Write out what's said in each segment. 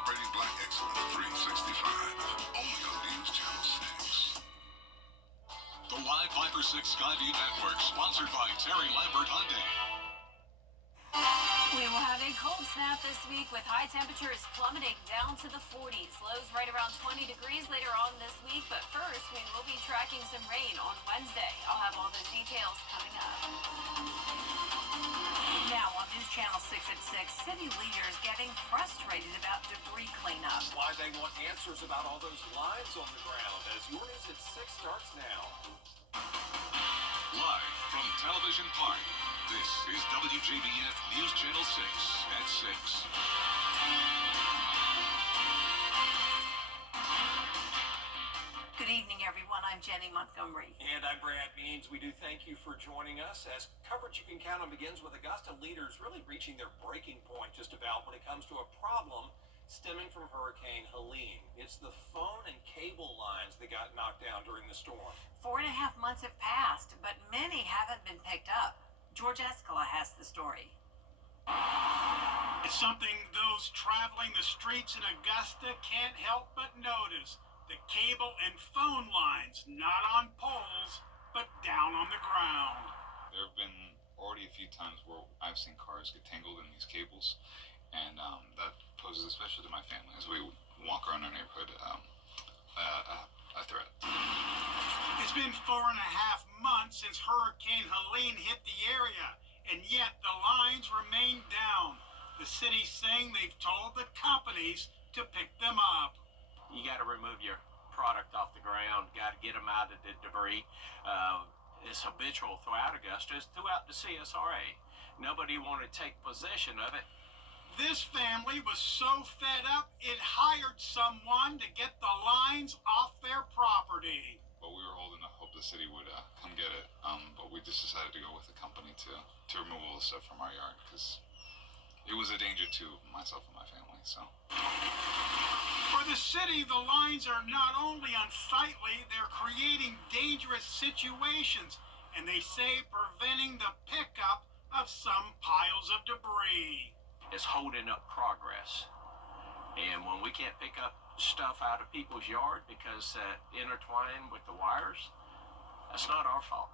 Celebrating Black Excellence 365, only on News Channel 6. The Live Viper 6 Skyview Network, sponsored by Terry Lambert Hyundai. We will have a cold snap this week with high temperatures plummeting down to the 40s. Lows right around 20 degrees later on this week, but first we will be tracking some rain on Wednesday. I'll have all those details coming up. Now on News Channel 6 at 6, city leaders getting frustrated about debris cleanup. Why they want answers about all those lines on the ground as Your News at 6 starts now. Live from Television Park, this is WJBF News Channel 6 at 6. Good evening, everyone. I'm Jenny Montgomery. And I'm Brad Means. We do thank you for joining us as coverage you can count on begins with Augusta leaders really reaching their breaking point just about when it comes to a problem stemming from Hurricane Helene. It's the phone and cable lines that got knocked down during the storm. 4.5 months have passed, but many haven't been picked up. George Escala has the story. It's something those traveling the streets in Augusta can't help but notice. The cable and phone lines not on poles, but down on the ground. There have been already a few times where I've seen cars get tangled in these cables, and that poses, especially to my family, as we walk around our neighborhood, a threat. It's been 4.5 months since Hurricane Helene hit the area, and yet the lines remain down. The city's saying they've told the companies to pick them up. You got to remove your product off the ground, got to get them out of the debris. It's habitual throughout Augusta, it's throughout the CSRA. Nobody wanted to take possession of it. This family was so fed up, it hired someone to get the lines off their property. But we were holding to hope the city would come get it. But we just decided to go with the company to remove all the stuff from our yard, because it was a danger to myself and my family, so. For the city, the lines are not only unsightly, they're creating dangerous situations, and they say preventing the pickup of some piles of debris. It's holding up progress. And when we can't pick up stuff out of people's yard because intertwined with the wires, that's not our fault.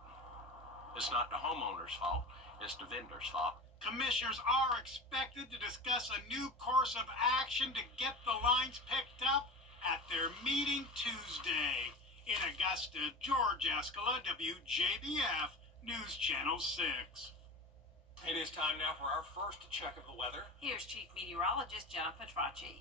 It's not the homeowner's fault, it's the vendor's fault. Commissioners are expected to discuss a new course of action to get the lines picked up at their meeting Tuesday. In Augusta, George Escala, WJBF, News Channel 6. It is time now for our first check of the weather. Here's Chief Meteorologist John Petracci.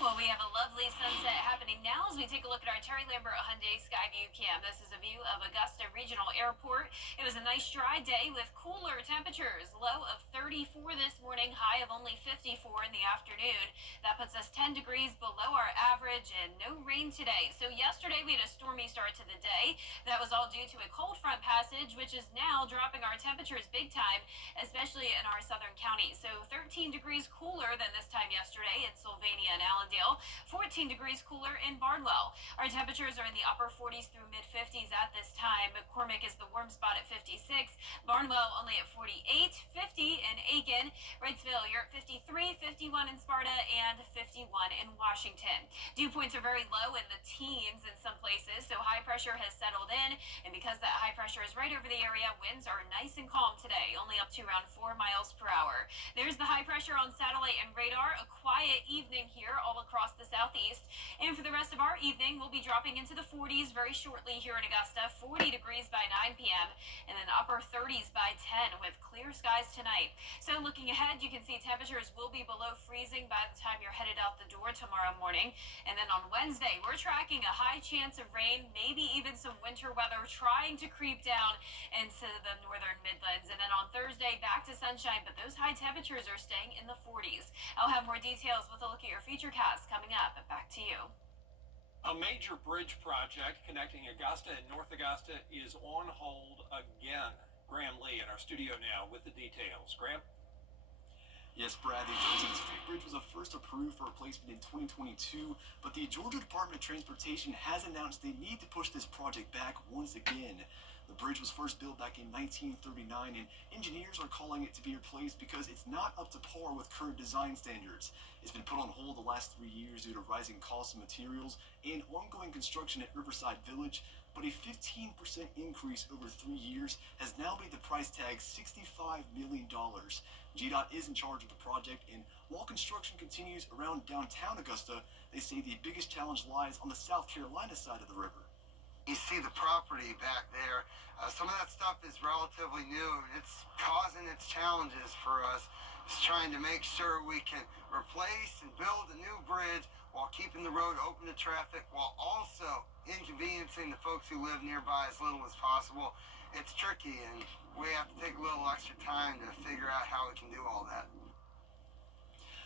Well, we have a lovely sunset happening now as we take a look at our Terry Lambert Hyundai Skyview Cam. This is a view of Augusta Regional Airport. It was a nice dry day with cooler temperatures. Low of 34 this morning, high of only 54 in the afternoon. That puts us 10 degrees below our average and no rain today. So yesterday we had a stormy start to the day. That was all due to a cold front passage, which is now dropping our temperatures big time, especially in our southern counties. So 13 degrees cooler than this time yesterday in Sylvania and Allendale, 14 degrees cooler in Barnwell. Our temperatures are in the upper 40s through mid-50s at this time. McCormick is the warm spot at 56, Barnwell only at 48, 50 in Aiken, Wrightsville, you're at 53, 51 in Sparta, and 51 in Washington. Dew points are very low in the teens in some places, so high pressure has settled in, and because that high pressure is right over the area, winds are nice and calm today, only up to around 4 miles per hour. There's the high pressure on satellite and radar, a quiet evening here all across the southeast. And for the rest of our evening, we'll be dropping into the 40s very shortly here in Augusta, 40 degrees by 9 p.m. and then upper 30s by 10 with clear skies tonight. So looking ahead, you can see temperatures will be below freezing by the time you're headed out the door tomorrow morning. And then on Wednesday, we're tracking a high chance of rain, maybe even some winter weather trying to creep down into the northern Midlands. And then on Thursday, back to sunshine, but those high temperatures are staying in the 40s. I'll have more details with a look at your Featurecast coming up. Back to you. A major bridge project connecting Augusta and North Augusta is on hold again. Graham Lee in our studio now with the details. Graham? Yes, Brad, the Johnson Street Bridge was first approved for replacement in 2022, but the Georgia Department of Transportation has announced they need to push this project back once again. The bridge was first built back in 1939, and engineers are calling it to be replaced because it's not up to par with current design standards. It's been put on hold the last 3 years due to rising costs of materials and ongoing construction at Riverside Village, but a 15% increase over 3 years has now made the price tag $65 million. GDOT is in charge of the project, and while construction continues around downtown Augusta, they say the biggest challenge lies on the South Carolina side of the river. You see the property back there. Some of that stuff is relatively new. It's causing its challenges for us. It's trying to make sure we can replace and build a new bridge while keeping the road open to traffic, while also inconveniencing the folks who live nearby as little as possible. It's tricky, and we have to take a little extra time to figure out how we can do all that.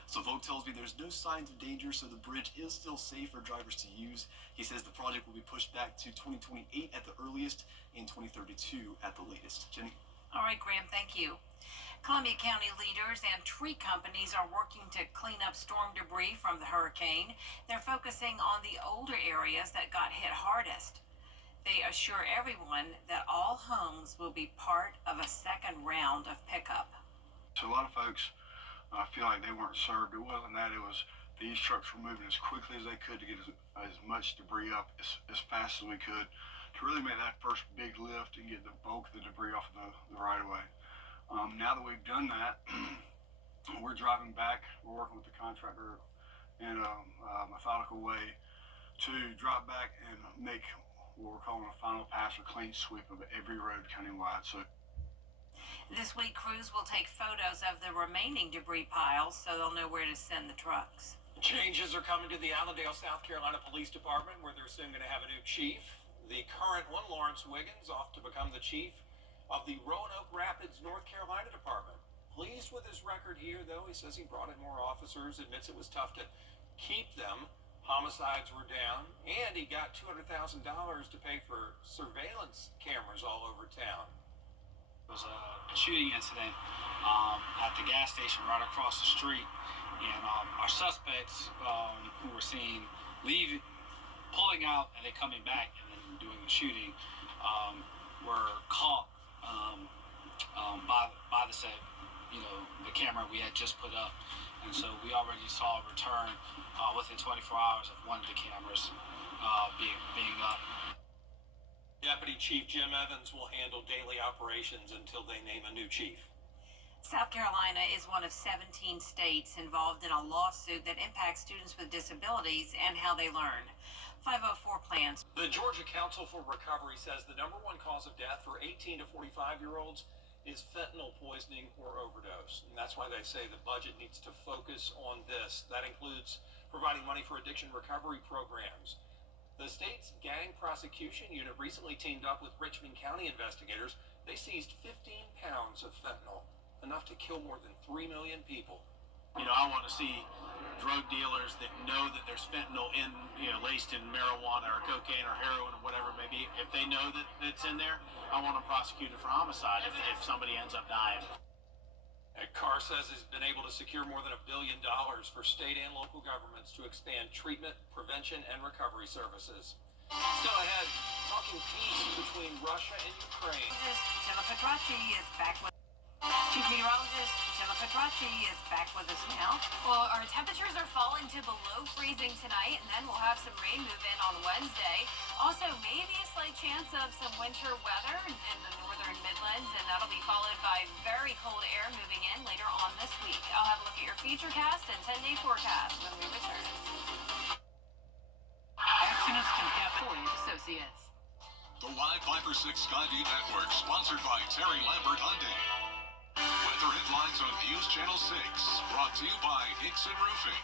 So Vogt tells me there's no signs of danger, so the bridge is still safe for drivers to use. He says the project will be pushed back to 2028 at the earliest and 2032 at the latest. Jenny? All right, Graham, thank you. Columbia County leaders and tree companies are working to clean up storm debris from the hurricane. They're focusing on the older areas that got hit hardest. They assure everyone that all homes will be part of a second round of pickup. So a lot of folks feel like they weren't served. It wasn't that. It was these trucks were moving as quickly as they could to get as much debris up as fast as we could to really make that first big lift and get the bulk of the debris off of the right-of-way. Now that we've done that, we're driving back. We're working with the contractor in a methodical way to drop back and make what we're calling a final pass or clean sweep of every road countywide. So this week, crews will take photos of the remaining debris piles so they'll know where to send the trucks. Changes are coming to the Allendale, South Carolina Police Department, where they're soon going to have a new chief. The current one, Lawrence Wiggins, off to become the chief of the Roanoke Rapids, North Carolina Department. Pleased with his record here, though. He says he brought in more officers, admits it was tough to keep them. Homicides were down, and he got $200,000 to pay for surveillance cameras all over town. It was a shooting incident at the gas station right across the street, and our suspects who were seen pulling out and then coming back and then doing the shooting were caught by the set, the camera we had just put up, and so we already saw a return within 24 hours of one of the cameras being up. Deputy Chief Jim Evans will handle daily operations until they name a new chief. South Carolina is one of 17 states involved in a lawsuit that impacts students with disabilities and how they learn. 504 plans. The Georgia Council for Recovery says the #1 cause of death for 18 to 45-year-olds is fentanyl poisoning or overdose. And that's why they say the budget needs to focus on this. That includes providing money for addiction recovery programs. The state's gang prosecution unit recently teamed up with Richmond County investigators. They seized 15 pounds of fentanyl, enough to kill more than 3 million people. I want to see drug dealers that know that there's fentanyl in, laced in marijuana or cocaine or heroin or whatever it may be. If they know that it's in there, I want them prosecuted for homicide if somebody ends up dying. Carr says he's been able to secure more than $1 billion for state and local governments to expand treatment, prevention, and recovery services. Still ahead, talking peace between Russia and Ukraine. Tilla Petracci is back with Chief Meteorologist Tilla Petracci is back with us now. Well, our temperatures are falling to below freezing tonight, and then we'll have some rain move in on Wednesday. Also, maybe a slight chance of some winter weather in the northern Midlands, and that'll be followed by very cold air moving in later on this week. I'll have a look at your futurecast and 10-day forecast when we return. Accidents can happen. Associates. The Live Viper 6 Skyview Network, sponsored by Terry Lambert Hyundai. Weather headlines on News Channel 6, brought to you by Hickson Roofing.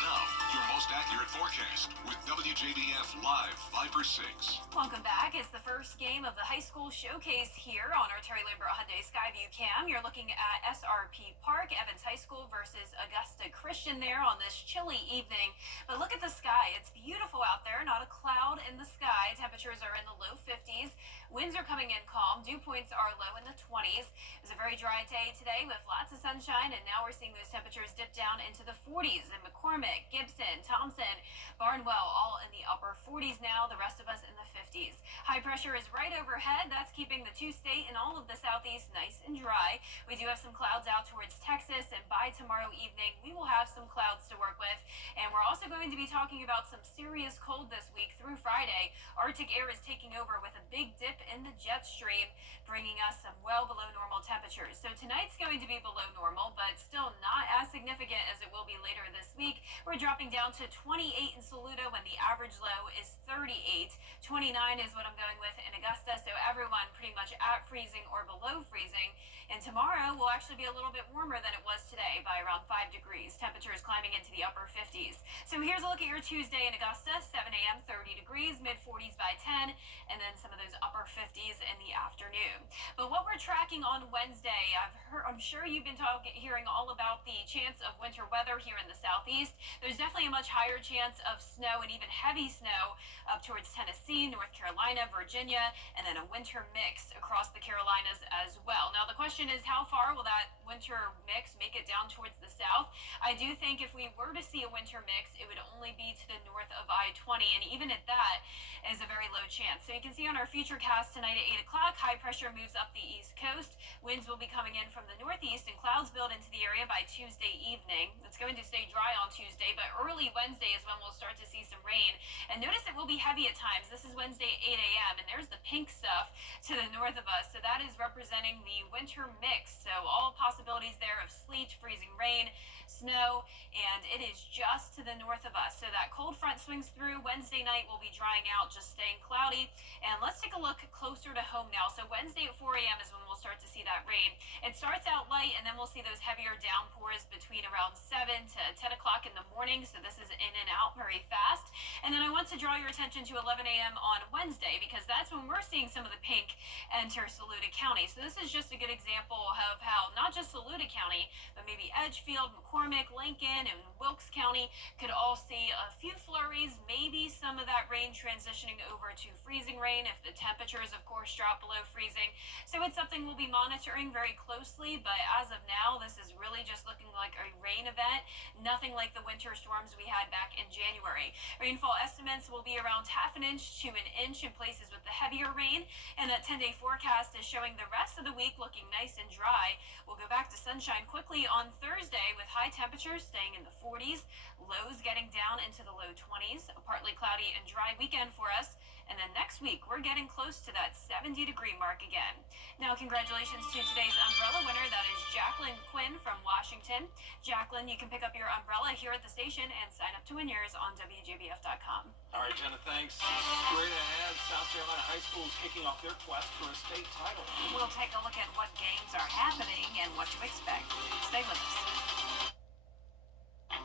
Now, your most accurate forecast with WJBF Live Viper 6. Welcome back. It's the first game of the high school showcase here on our Terry Lambert Hyundai Skyview Cam. You're looking at SRP Park, Evans High School versus Augusta Christian there on this chilly evening. But look at the sky. It's beautiful out there. Not a cloud in the sky. Temperatures are in the low 50s. Winds are coming in calm. Dew points are low in the 20s. It was a very dry day today with lots of sunshine, and now we're seeing those temperatures dip down into the 40s in McCormick, Gibson, Thompson, Barnwell, all in the upper 40s now. The rest of us in the 50s. High pressure is right overhead. That's keeping the two-state and all of the southeast nice and dry. We do have some clouds out towards Texas, and by tomorrow evening, we will have some clouds to work with. And we're also going to be talking about some serious cold this week through Friday. Arctic air is taking over with a big dip in the jet stream, bringing us some well below normal temperatures. So tonight's going to be below normal, but still not as significant as it will be later this week. We're dropping down to 28 in Saluda when the average low is 38. 29 is what I'm going with in Augusta, so everyone pretty much at freezing or below freezing. And tomorrow will actually be a little bit warmer than it was today by around 5 degrees. Temperatures climbing into the upper 50s. So here's a look at your Tuesday in Augusta. 7 a.m., 30 degrees, mid-40s by 10, and then some of those upper 50s in the afternoon. But what we're tracking on Wednesday, I'm sure you've been hearing all about the chance of winter weather here in the southeast. There's definitely a much higher chance of snow and even heavy snow up towards Tennessee, North Carolina, Virginia, and then a winter mix across the Carolinas as well. Now, the question is, how far will that winter mix make it down towards the south? I do think if we were to see a winter mix, it would only be to the north of I-20, and even at that is a very low chance. So you can see on our futurecast tonight at 8 o'clock, high pressure moves up the east coast. Winds will be coming in from the northeast, and clouds build into the area by Tuesday evening. It's going to stay dry on Tuesday, but early Wednesday is when we'll start to see some rain. And notice it will be heavy at times. This is Wednesday at 8 a.m., and there's the pink stuff to the north of us. So that is representing the winter mix. So all possibilities there of sleet, freezing rain, snow, and it is just to the north of us. So that cold front swings through. Wednesday night will be drying out, just staying cloudy. And let's take a look closer to home now. So Wednesday at 4 a.m. is when we'll start to see that rain. It starts out light, and then we'll see those heavier downpours between around 7 to 10 o'clock in the morning. So this is in and out very fast. And then I want to draw your attention to 11 a.m. on Wednesday, because that's when we're seeing some of the pink enter Saluda County. So this is just a good example of how not just Saluda County, but maybe Edgefield, McCormick, Lincoln, and Wilkes County could all see a few flurries, maybe some of that rain transitioning over to freezing rain if the temperatures, of course, drop below freezing. So it's something we'll be monitoring very closely, but as of now, this is really just looking like a rain event, nothing like the winter storms we had back in January. Rainfall estimates will be around half an inch to an inch in places with the heavier rain, and that 10-day forecast is showing the rest of the week looking nice and dry. We'll go back to sunshine quickly on Thursday with high temperatures staying in the 40s, lows getting down into the low 20s, a partly cloudy and dry weekend for us. And then next week, we're getting close to that 70-degree mark again. Now, congratulations to today's umbrella winner. That is Jacqueline Quinn from Washington. Jacqueline, you can pick up your umbrella here at the station and sign up to win yours on WJBF.com. All right, Jenna, thanks. Straight ahead, South Carolina high school is kicking off their quest for a state title. We'll take a look at what games are happening and what to expect. Stay with us.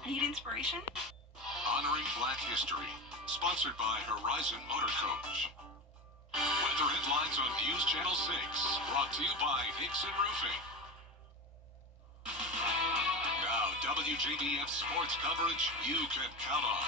Need inspiration? Honoring Black History. Sponsored by Horizon Motor Coach. Weather headlines on News Channel 6. Brought to you by Hickson Roofing. Now, WJBF sports coverage you can count on.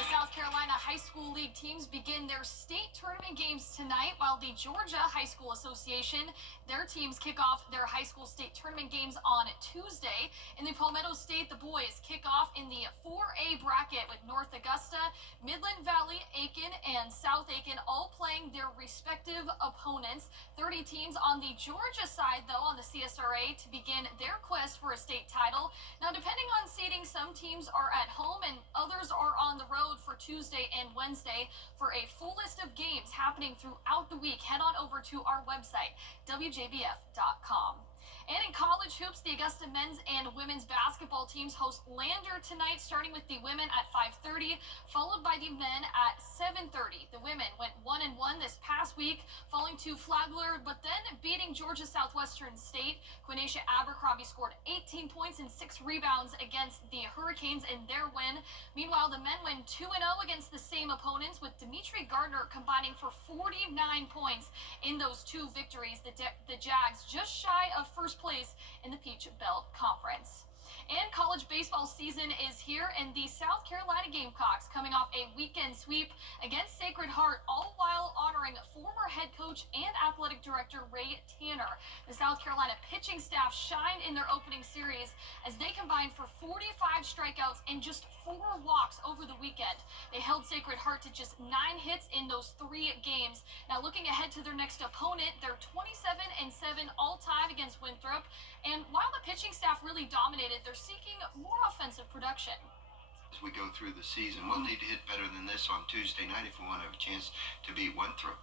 The South Carolina High School League teams begin their state tournament games tonight, while the Georgia High School Association, their teams kick off their high school state tournament games on Tuesday. In the Palmetto State, the boys kick off in the 4A bracket with North Augusta, Midland Valley, Aiken, and South Aiken all playing their respective opponents. 30 teams on the Georgia side, though, on the CSRA to begin their quest for a state title. Now, depending on seeding, some teams are at home and others are on the road for Tuesday and Wednesday. For a full list of games happening throughout the week, head on over to our website, WJBF.com. And in college hoops, the Augusta men's and women's basketball teams host Lander tonight, starting with the women at 5:30, followed by the men at 7:30. The women went 1-1 this past week, falling to Flagler, but then beating Georgia Southwestern State. Quinnesha Abercrombie scored 18 points and 6 rebounds against the Hurricanes in their win. Meanwhile, the men went 2-0 against the same opponents, with Dimitri Gardner combining for 49 points in those two victories. The Jags just shy of first place in the Peach Belt Conference. And college baseball season is here, and the South Carolina Gamecocks coming off a weekend sweep against Sacred Heart, all while honoring former head coach and athletic director Ray Tanner. The South Carolina pitching staff shined in their opening series as they combined for 45 strikeouts and just 4 walks over the weekend. They held Sacred Heart to just 9 hits in those 3 games. Now looking ahead to their next opponent, they're 27-7 all-time against Winthrop, and while the pitching staff really dominated, they're seeking more offensive production. As we go through the season, we'll need to hit better than this on Tuesday night if we want to have a chance to beat Winthrop.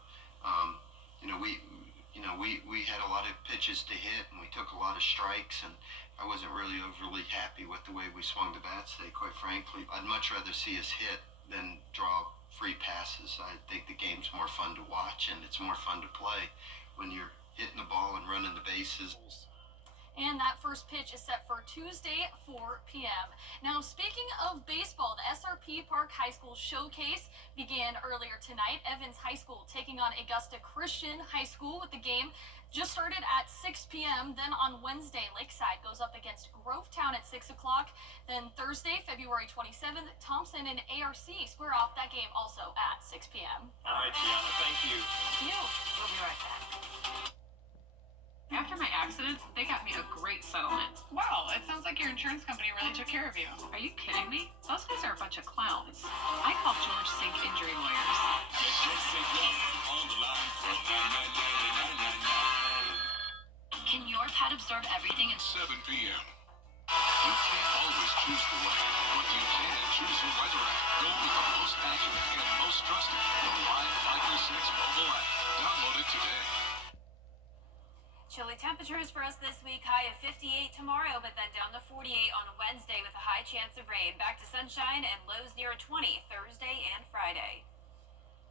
We had a lot of pitches to hit, and we took a lot of strikes, and I wasn't really overly happy with the way we swung the bats today, quite frankly. I'd much rather see us hit than draw free passes. I think the game's more fun to watch, and it's more fun to play when you're hitting the ball and running the bases. And that first pitch is set for Tuesday, 4 p.m. Now, speaking of baseball, the SRP Park High School Showcase began earlier tonight. Evans High School taking on Augusta Christian High School with the game just started at 6 p.m. Then on Wednesday, Lakeside goes up against Grovetown at 6 o'clock. Then Thursday, February 27th, Thompson and ARC square off. That game also at 6 p.m. All right, Gianna, thank you. You. We'll be right back. After my accidents, they got me a great settlement. Wow, it sounds like your insurance company really took care of you. Are you kidding me? Those guys are a bunch of clowns. I called George Sink Injury Lawyers. Can your pet absorb everything? 7 p.m. You can't always choose the way, but you can choose your weather app. Go with the most accurate and most trusted, the Live Viper 6 mobile app. Download it today. Chilly temperatures for us this week, high of 58 tomorrow, but then down to 48 on Wednesday with a high chance of rain. Back to sunshine and lows near 20 Thursday and Friday.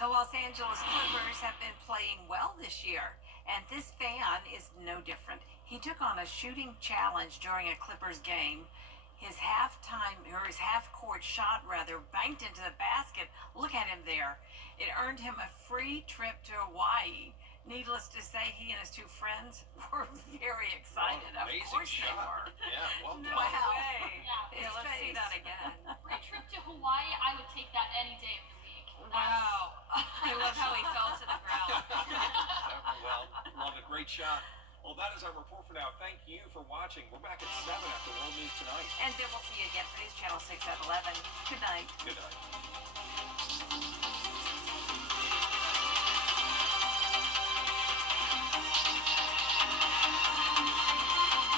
The Los Angeles Clippers have been playing well this year, and this fan is no different. He took on a shooting challenge during a Clippers game. His half-court shot banked into the basket. Look at him there. It earned him a free trip to Hawaii. Needless to say, he and his 2 friends were very excited. Of course they were. Yeah, well done. No way. Yeah, Let's see that again. Free trip to Hawaii, I would take that any day of the week. Wow. I love how he fell to the ground. Well, love it. Great shot. Well, that is our report for now. Thank you for watching. We're back at 7 after World News Tonight. And then we'll see you again for News Channel 6 at 11. Good night. Good night.